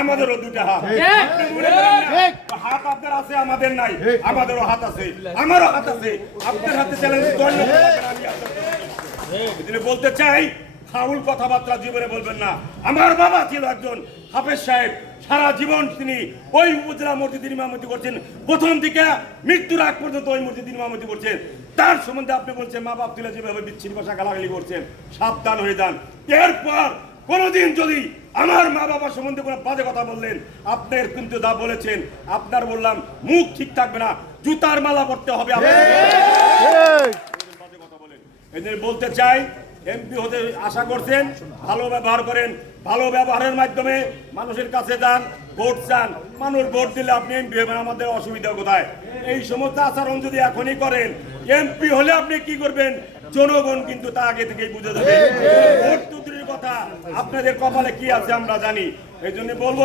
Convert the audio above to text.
আমাদেরও দুটো হাত। আপনি মনে করেন না, হাত আপনার আছে আমাদের নাই, আমাদেরও হাত আছে, আমারও হাত আছে। আপনার হাতে চ্যালেঞ্জ আমি বলতে চাই, ফাউল কথাবার্তা জীবনে বলবেন না। আমার বাবা ছিল একজন হাফেজ সাহেব, সারা জীবন তিনি ওই উপজেলা মসজিদের ইমামতি করছেন, প্রথম থেকে মৃত্যুর আগ পর্যন্ত ওই মসজিদের ইমামতি করছেন। তার সম্বন্ধে আপনি বলছেন মা বাপ তুলে যেভাবে বিচ্ছিন্ন ভাষা গালাগালি করছেন, সাবধান হয়ে যান। এরপর কোনদিন যদি আমার মা বাবার সম্বন্ধে কোনো বাজে কথা বললেন, আপনার কিন্তু যা বলেছেন, আপনার বললাম মুখ ঠিক থাকবে না, জুতার মালা পড়তে হবে। বাজে কথা বলেন, এদের বলতে চাই, এমপি হতে আশা করছেন, ভালো ব্যবহার করেন, ভালো ব্যবহারের মাধ্যমে মানুষের কাছে যান, ভোট চান। মানুষ ভোট দিলে আপনি এমপি হবেন, আমাদের অসুবিধা কোথায়? এই সমস্ত আচরণ যদি এখনই করেন, এমপি হলে আপনি কি করবেন জনগণ কিন্তু তা আগে থেকেই বুঝে যাবে। ভোট তুতির কথা আপনাদের কপালে কি আছে আমরা জানি। এই জন্য বলবো